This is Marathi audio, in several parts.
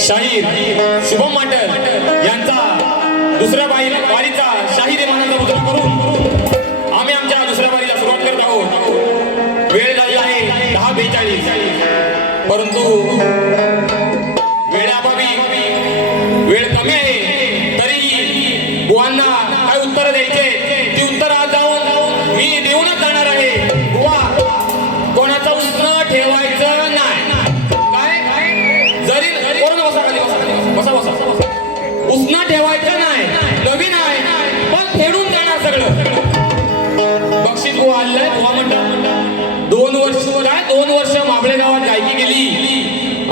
शाहीर शुभम माटल यांचा दुसऱ्या वारीचा शाहीर मानाचा मुद्रा करून आम्ही आमच्या दुसऱ्या वारीला सुरुवात करत आहोत। वेळ झाली आहे 10:42, परंतु वेळाभावी वेळ कमी आहे, तरीही बुवांना काय उत्तर द्यायचे ती उत्तर आज जाऊन मी देऊनच जाणार आहे। बुवा कोणाचं उसनं ठेवायचं नाही, उसना ठेवायचं नाही, नवीन आहे पण फेडून जाणार सगळं। बक्षीस बुवा आलंय, बुवा म्हणतात 2 वर्ष माबळे गावात गायकी केली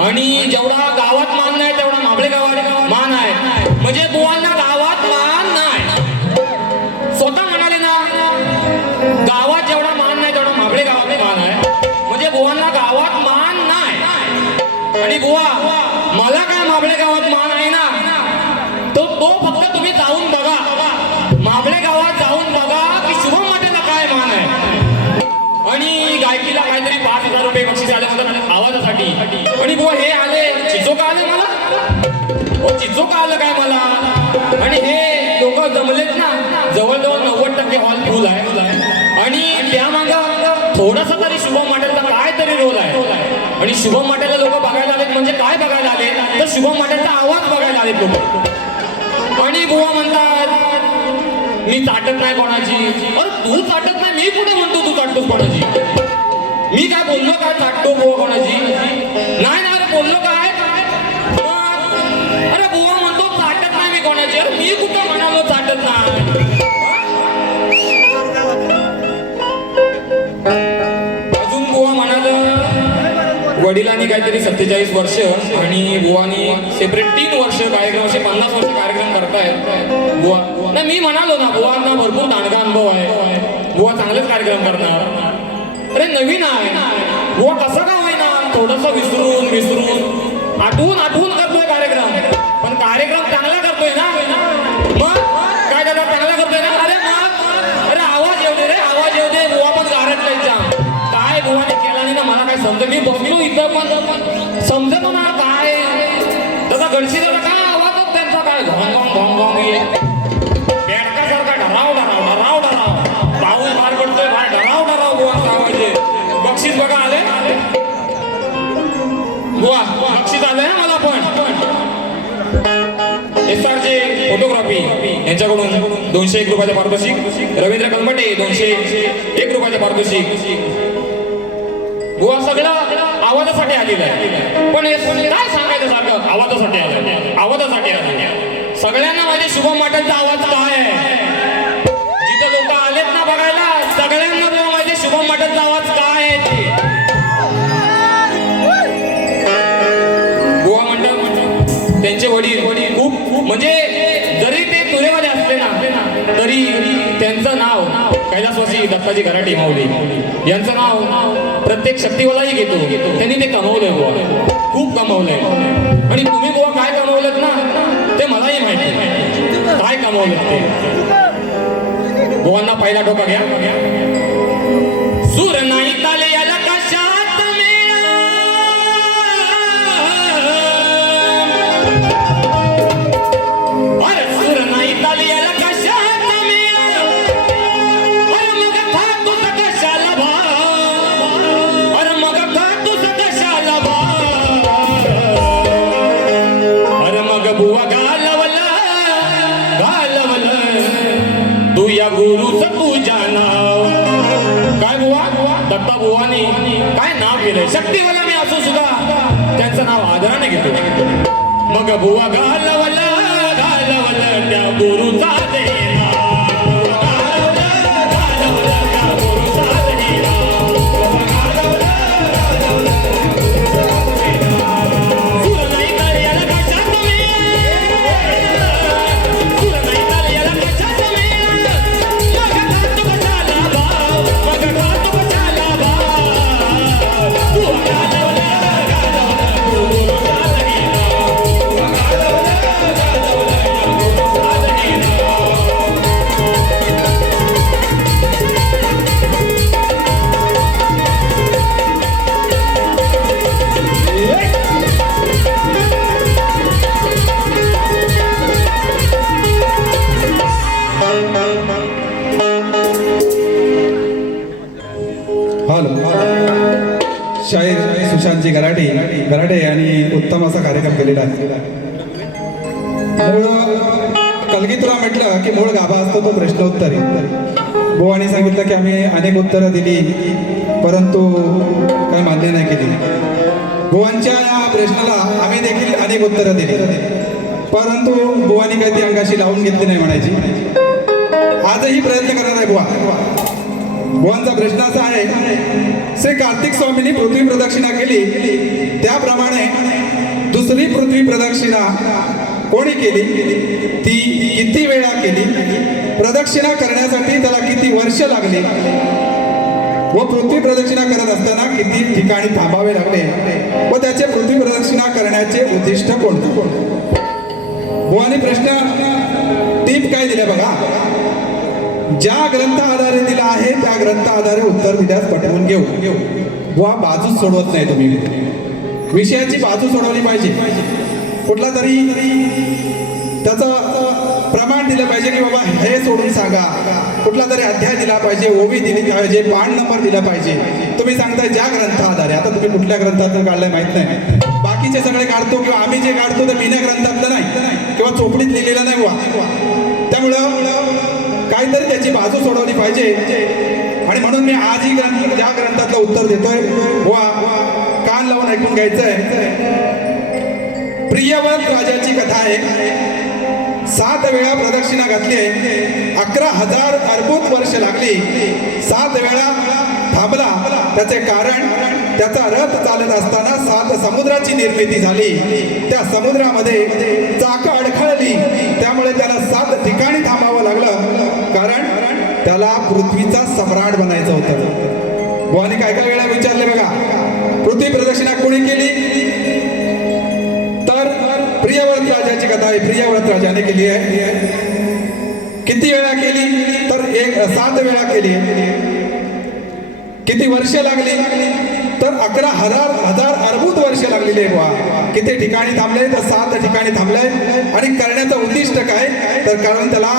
आणि जेवढा गावात मान नाही तेवढा माबळे गावात मान आहे। म्हणजे बुवांना गावात मान नाही, स्वतः म्हणाले ना गावात जेवढा मान नाही तेवढा माबळे गावात मान आहे। म्हणजे बुवांना गावात मान नाही आणि बुवा मला काय माबळे गावात मान आहे ना, तो फक्त तुम्ही जाऊन बघा, माबळे गावात जाऊन बघा की शुभम माटेला काय मान आहे। आणि गायकीला काहीतरी 5,000 रुपये बक्षीस आले होते आवाजासाठी। आणि बुवा हे आले चिचोका आले मला, चिचोका आलं काय मला। आणि हे लोक जमलेत ना, जवळजवळ 90% हॉल फुल आहे आणि त्या मागं थोडासा तरी शुभम माटेला काय तरी रोल आहे। आणि शुभम माटेला लोक बघायला आलेत म्हणजे काय बघायला आले तर शुभम माटेचा आवाज बघायला आलेत लोक। आणि बुवा म्हणतात मी चाटत नाही कोणाची। अरे तू चाटत नाही, मी कुठे म्हणतो तू चाटतोस कोणाची? मी काय बोललो काय चाटतो बुवा कोणाची? नाही ना, अरे बोललो काय? अरे बुवा म्हणतो चाटत नाही मी कोणाची। अरे मी कुठे म्हणालो चाटत नाही? अजून बुवा म्हणाल वडिलांनी काहीतरी 47 वर्ष आणि बुवानी सेपरेट 3 वर्ष कार्यक्रम, असे 50 वर्ष कार्यक्रम करतायत बुवा। नाही मी म्हणालो ना बुवांना भरपूर दांडगा अनुभव आहे, बुवा चांगलेच कार्यक्रम करणार। अरे नवीन आहे बुवा, कसं का होईना थोडस विसरून आठवून करतोय कार्यक्रम, पण कार्यक्रम चांगला करतोय ना। मग काय करता चांगला करतोय ना? अरे मग अरे आवाज येऊ दे रे, आवाज येऊ दे, बुवा पण गारटलायचा काय बुवाने केला नाही ना मला काय समज। मी बसलो इथं पण समजत ना काय तसा गडशीला काय आवाज त्यांचा काय घोंग बेडकासारखा ढराव पाऊस बाहेर पडतोय, बाहेर ढराव बुवांचा आवाज आहे। बक्षीस बघा आले बुवा, बक्षीस आलंय ना मला पण। SRJ फोटोग्राफी यांच्याकडून 201 रुपयाचे पारितोषिक, रवींद्र कलमटे 201 रुपयाचे पारितोषिक। बुवा सगळं आवाजासाठी आलेलं आहे, पण काय सांगायचं सारखं आवाजासाठी आलं। सगळ्यांना माझे शुभम माटेचा आवाज काय आहे, जिथं लोक आलेत ना बघायला सगळ्यांना माझे शुभम माटेचा आवाज काय आहे दत्ताजी घराटे माऊली यांचं नाव प्रत्येक शक्तीवालाही घेतो. त्यांनी ते कमवलंय बुवा, खूप कमवलंय. आणि तुम्ही बुवा काय कमवलं ना ते मलाही माहिती काय कमवलं ते. बुवांना पहिला टोका घ्या. सूर नाही ताले याला कशात मेळा, अरे सूर नाही ताले याला कशात मेळा, अरे मग खातो कशाला भा, अरे मग खातो कशाला भा, अरे मग बुवा घालवला तू या गुरुचं पूजा नाव. काय बुवा दत्ता बुवानी काय नाव केलंय. शक्तीवाला मी असो सुद्धा त्यांचं नाव आदराने घेतो. मग बुवा घालवला त्या गुरुचा देणा, शाहीर सुशांतजी गराडे यांनी उत्तम असा कार्यक्रम केलेला आहे. मूळ कलगीतुरा म्हटलं की मूळ गाभा असतो तो प्रश्नोत्तरी. बुवांनी सांगितलं की आम्ही अनेक उत्तरं दिली परंतु काही मान्य नाही केली. बुवांच्या या प्रश्नाला आम्ही देखील अनेक उत्तरं दिली परंतु बुवांनी काही ती अंगाशी लावून घेतली नाही म्हणायची. आजही प्रयत्न करणार आहे बुवा. बुवांचा प्रश्न असा आहे, श्री कार्तिक स्वामींनी पृथ्वी प्रदक्षिणा केली त्याप्रमाणे दुसरी पृथ्वी प्रदक्षिणा कोणी केली, ती किती वेळा केली, प्रदक्षिणा करण्यासाठी त्याला किती वर्ष लागली व पृथ्वी प्रदक्षिणा करत असताना किती ठिकाणी थांबावे लागले व त्याचे पृथ्वी प्रदक्षिणा करण्याचे उद्दिष्ट कोणते. बुवांनी प्रश्न टीप काय दिले बघा. ज्या ग्रंथ आधारे दिला आहे त्या ग्रंथ आधारे उत्तर दिल्यास पटवून घेऊ. बुवा बाजूच सोडवत नाही तुम्ही. विषयाची बाजू सोडवली पाहिजे. कुठला तरी त्याचं प्रमाण दिलं पाहिजे की बाबा हे सोडून सांगा. कुठला तरी अध्याय दिला पाहिजे, ओवी दिली पाहिजे, पान नंबर दिला पाहिजे. तुम्ही सांगताय ज्या ग्रंथ आधारे. आता तुम्ही कुठल्या ग्रंथातून काढलंय माहित नाही. बाकीचे सगळे काढतो किंवा आम्ही जे काढतो ते बिना ग्रंथातलं नाही किंवा चोपडीत लिहिलेलं नाही बुवा. त्यामुळं काहीतरी त्याची बाजू सोडवली पाहिजे. आणि म्हणून मी आजही ज्या ग्रंथातलं उत्तर देतोय वा कान लावून ऐकून घ्यायचंय. प्रियव्रत राजाची कथा आहे. 7 वेळा प्रदक्षिणा घातली आहे. 11,000 अर्बुद वर्ष लागली. 7 वेळा थांबला. त्याचे कारण त्याचा रथ चालत असताना 7 समुद्राची निर्मिती झाली. त्या समुद्रामध्ये चाकं अडखळली त्यामुळे त्याला 7 ठिकाणी थांबावं लागलं कारण त्याला पृथ्वीचा सम्राट बनायचं होतं. बुवांनी काय काय वेळा विचारले बघा. पृथ्वी प्रदक्षिणा कोणी केली तर प्रियव्रत राजाची कथा आहे. प्रियव्रत राजाने केली आहे. किती वेळा केली तर 7 वेळा केली. किती वर्ष लागली तर 11,000 अर्बुद वर्ष लागलेली आहे बुवा. किती ठिकाणी थांबले तर 7 ठिकाणी थांबले. आणि करण्याचं उद्दिष्ट काय तर कारण त्याला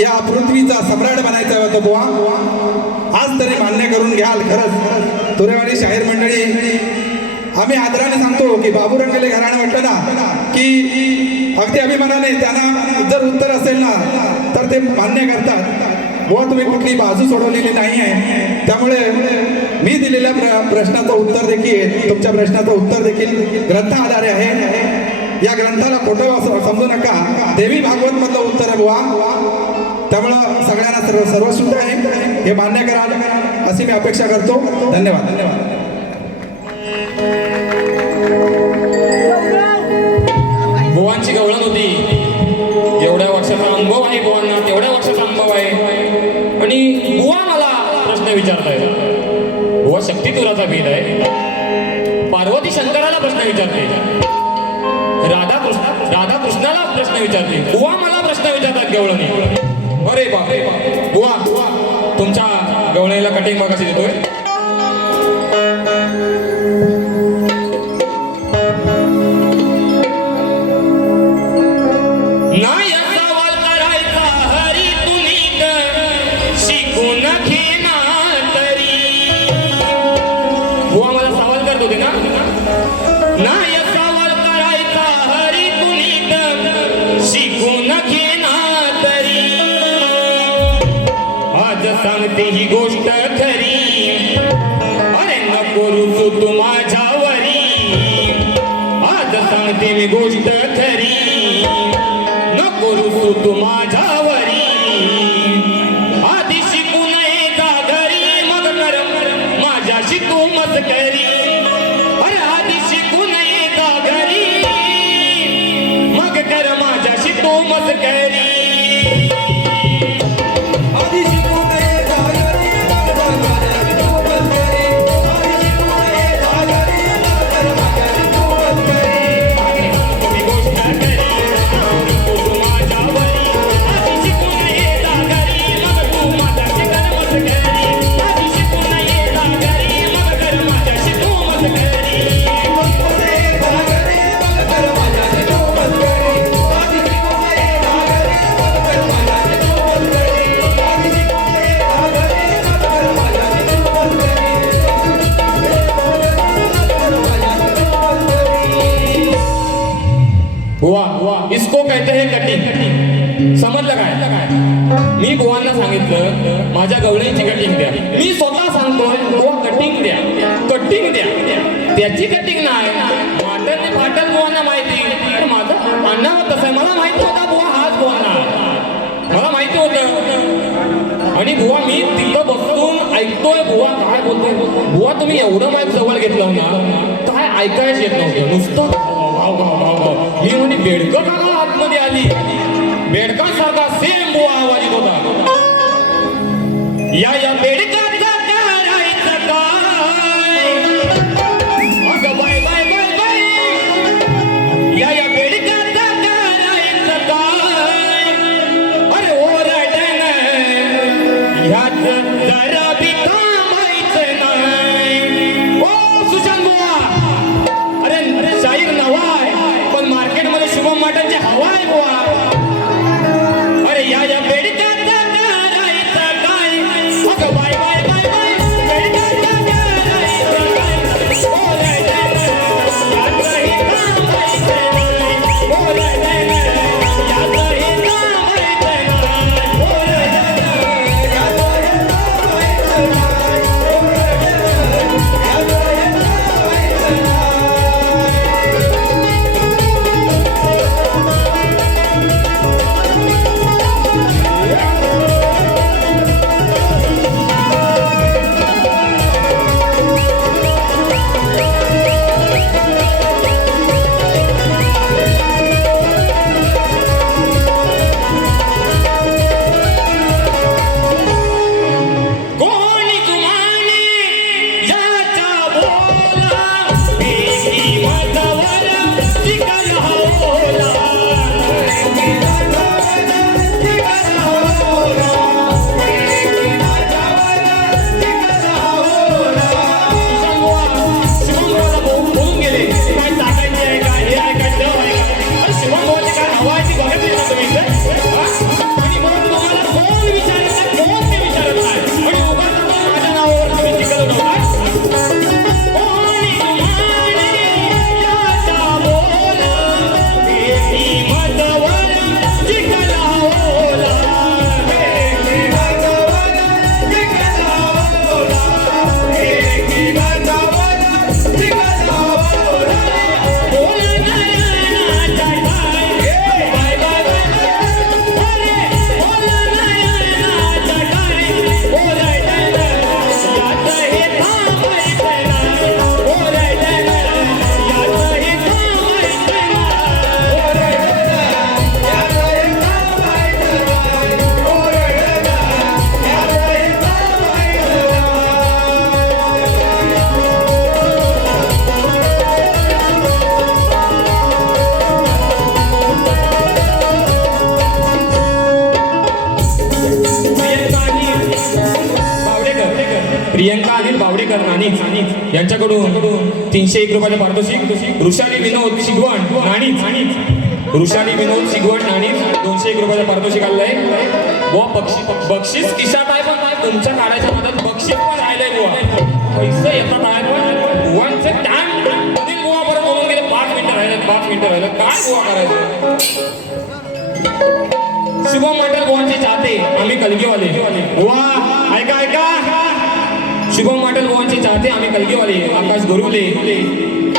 या पृथ्वीचा सम्राट बनायचा होतं बुवा. आज तरी मान्य करून घ्याल. खरंच तुरेवाडी शाहीर मंडळी आम्ही आदराने सांगतो की बाबू रंगले घराणं म्हटलं ना की अगदी अभिमानाने त्यांना जर उत्तर असेल ना तर ते मान्य करतात. बुवा तुम्ही कुठली बाजू सोडवलेली नाही आहे. त्यामुळे मी दिलेल्या प्रश्नाचं उत्तर देखील तुमच्या प्रश्नाचं उत्तर देखील ग्रंथ आधारे आहे. या ग्रंथाला खोटं समजू नका. देवी भागवत मधलं उत्तर आहे बुवा. त्यामुळं सगळ्यांना सर्वश्रुत आहे हे मान्य करा अशी मी अपेक्षा करतो. धन्यवाद. धन्यवाद. बुवांची गवळण होती. एवढ्या वर्षाचा अनुभव आहे बुवांना. तेवढ्या वर्षाचा अनुभव आहे. आणि बुवा मला तुराचा भेद आहे. पार्वती शंकराला प्रश्न विचारते, राधा कृष्णाला प्रश्न विचारते, बुवा मला प्रश्न विचारतात गवळणी. अरे बापरे, बुवा तुमच्या गवळणीला कटिंग बघा कशी देतोय. नाही सवाल करायचा हरी तुम्ही तर शिकून घेणार तरी. बुवा मला सवाल करत होते ना. नाही सवाल करायचा हरी तुम्ही तर शिकून घेणार तरी. आज सांगते ही गोष्ट खरी, अरे नको रुचू तू माझ्यावरी. आज सांगते मी गोष्ट खरी, नको रुचू तू माझ्यावरी. आधी शिकू नये जा घरी, मग कर माझ्याशी तू मस्करी. अरे आधी शिकू नये जा घरी, मग कर माझ्याशी तू मस्करी. आधी शिकू नये जागरी, मग माझ्याशी तू मस्करी. आधी शिकू नये जागरी, मग कर माझ्याशी तू मस्करी. मी गोष्ट करी, नको तू माझ्यावरी. आधी शिकू नये जा घरी, मग तू माझ्याशी कर मस्करी. आधी शिकू नये जा घरी, मग कर माझ्याशी तू मस्करी. शिकू नये जागरी, मग कर माझ्याशी तू मस्करी. आधी शिकू नये जागरी, मग कर माझ्याशी तू मस्करी. आधी शिकू नये जागरी, मग कर माझ्याशी तू मस्करी. बुवा इसको कहते हैं कटिंग. समजलं काय? मी बुवांना सांगितलं माझ्या गवळीची कटिंग द्या. मी स्वतः सांगतोय बुवा कटिंग द्या, कटिंग द्या. त्याची कटिंग नाही, वाटल ने फाटल बुवांना माहिती. अरे माझं अण्णावर तसं आहे, मला माहिती होता बुवा हाच बुवांना, मला माहिती होतं. आणि बुवा मी तिथं बसून ऐकतोय बुवा काय बोलतोय. बुवा तुम्ही एवढं माईक जवळ घेतलं ना, काय ऐकायच येत नव्हतं, नुसतं भाव भाव भाव भाव. मी म्हणजे बेडकं कामाला आतमध्ये आली, बेडकांसारखा सेम बुवा आवाज येत होता. या बेडकाचा करायचं काय, अगं बाय बाय बाय बाय. या बेडकाचा करायचं काय, अरे ओरडण ह्याच जरा बी थांबायचं नाही. ओ सुशांत बुवा, अरे शाहीर नवा आहे पण मार्केटमध्ये शुभम मटनची हवा आहे बुवा. अरे या बेडकाचा करायचं काय, अगं बाय बाय बाय बाय. बेडकाचा करायचं काय, ओरडण याचंही थांबायचं नाही. ओरडण याचंही थांबायचं नाही. ओरडण नाणीच यांच्याकडून 301 रुपयाचं पारितोषिक. वृषाली विनोद शिगवण नाणीच. वृषाली विनोद शिगवण नाणीच 201 रुपयाचं पारितोषिक आलंय. बुवा बक्षीस खिशात आहे पण तुमच्या काढायच्या मदत बक्षीस पण राहिलंय बुवा. पैसे येतात आहे पण बुवांचं टाइम अनिल बुवा बरं बोलून गेले 5 मिनिटं राहिले 5 मिनिटं राहिले काय बुवा करायचं. शुभम मंडल बुवांचे चाहते आम्ही कलगीवाले. बुवा ऐका ऐका. शुभम मंडल बुवांचे चाहते आम्ही कलगीवाले. आकाश गोरुले,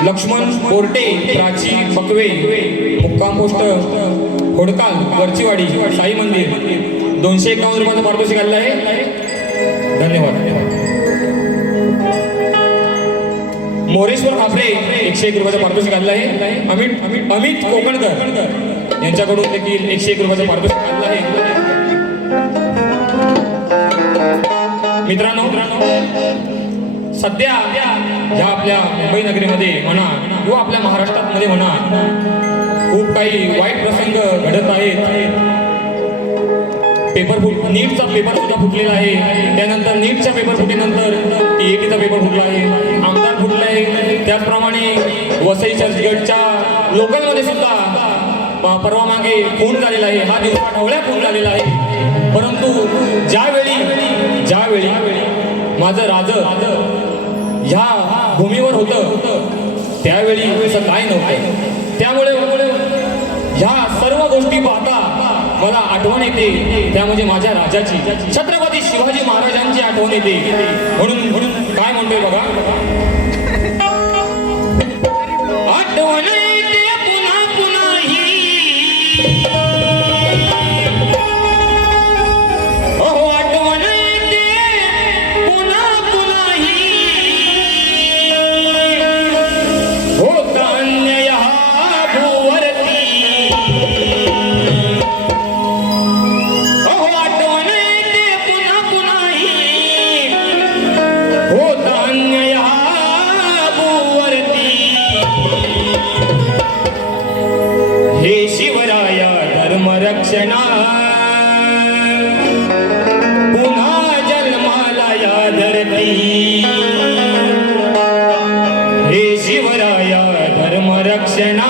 लक्ष्मण कोरटे, प्राची बकवे, मुक्काम पोस्ट होडकाल, वरचीवाडी, साई मंदिर 251 रुपयाचं पारितोषिक आलेलं आहे. धन्यवाद. मोरेश्वर खापरे 101 रुपयाचं पारितोषिक आलेलं आहे. अमित कोकणकर यांच्याकडून देखील 101 रुपयाचं पारितोषिक आलेलं आहे. मित्रांनो सध्या ह्या आपल्या मुंबई नगरीमध्ये म्हणा किंवा आपल्या महाराष्ट्रामध्ये म्हणा खूप काही वाईट प्रसंग घडत आहेत. नीटचा पेपर सुद्धा फुटलेला आहे. त्यानंतर नीटच्या पेपर फुटीनंतर टीएटीचा पेपर फुटला आहे. आमदार फुटला आहे. त्याचप्रमाणे वसई चर्चगेटच्या लोकलमध्ये सुद्धा परवा मागे खून झालेला आहे. हा दिवसा ढवळ्या खून झालेला आहे. परंतु ज्यावेळी माझं राज ह्या भूमीवर होतं त्यावेळी असं काय नव्हतं. त्यामुळे ह्या सर्व गोष्टी पाहता मला आठवण येते त्या म्हणजे माझ्या राजाची छत्रपती शिवाजी महाराजांची आठवण येते. म्हणून काय म्हणतोय बघा. आठवण येते पुन्हा पुन्हा ही. हो आठवण येते पुन्हा पुन्हा ही. होता अन्याय हा भूवरती. अहो आठवण येते पुन्हा पुन्हा ही. होता अन्याय हा भूवरती. हे शिवराया धर्मरक्षणा पुन्हा जन्माला या धरती. हे शिवराया धर्मरक्षणा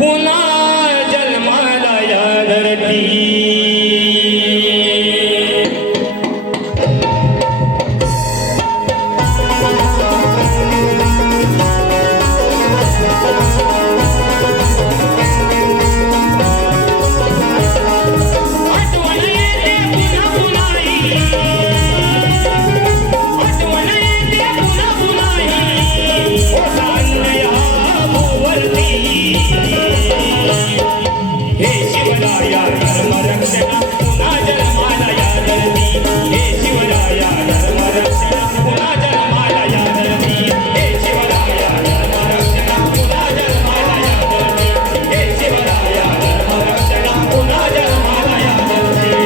पुन्हा जन्माला या धरती. आठवण येते पुन्हा पुन्हा ही. आठवण येते पुन्हा पुन्हा ही. होता अन्याय हा भूवरती. हे शिवराया धर्मरक्षणा पुन्हा जन्माला या धरती. हे शिवराया धर्मरक्षणा पुन्हा जन्माला या धरती. हे शिवराया धर्मरक्षणा पुन्हा जन्माला या धरती. हे शिवराया धर्मरक्षणा पुन्हा जन्माला या धरती.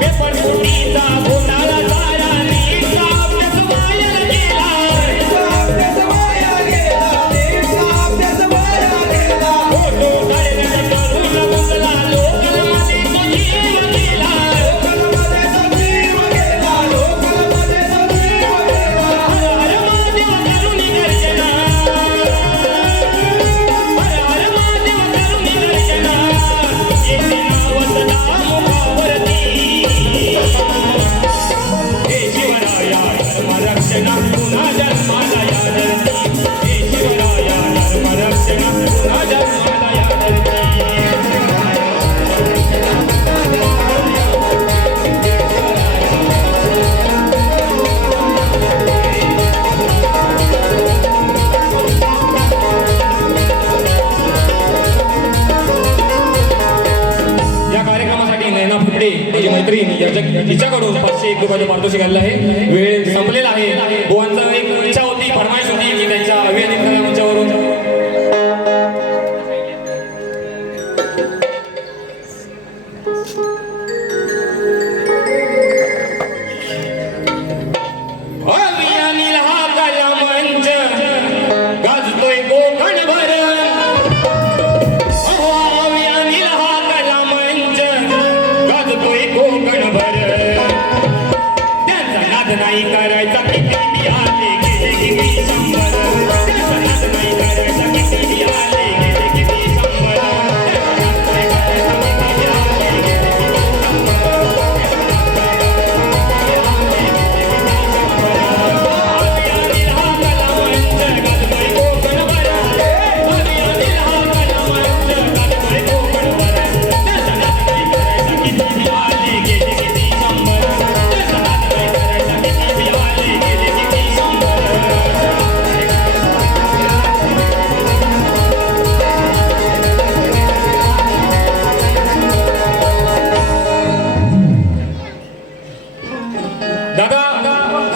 पेपर फुटीचा घोटाळा झाला. नीटचा अभ्यास वाया गेला. फोटो काढण्याचा करून बसला. लोकलमध्ये तो जीव गेला. हर हर महादेव करुणी गर्जना. हर हर महादेव करुणी गर्जना. येते नाव सदा मुखावरती. हे शिवराया धर्मरक्षणा पुन्हा जन्माला या धरती. हे शिवराया धर्मरक्षणा पुन्हा जन्माला या धरती. या कार्यक्रमासाठी नैना फुटडे माझी मैत्रीण हिच्याकडून 501 रुपयाचं पारितोषिक आलेलं आहे. वेळ संपलेला आहे. बुवांचं एक इच्छा होती फरमाईश होती की त्यांच्या अभियानिक मंचावरून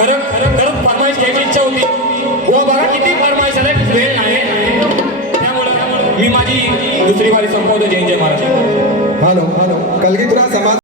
खरं खरं खरंच फरमाईश घ्यायची इच्छा होती बुवा बघा किती फरमाईश आले वेळ नाही त्यामुळं मी माझी दुसरी वारी संपवतो. जय जय महाराज. हॅलो कलगीतुरा समाज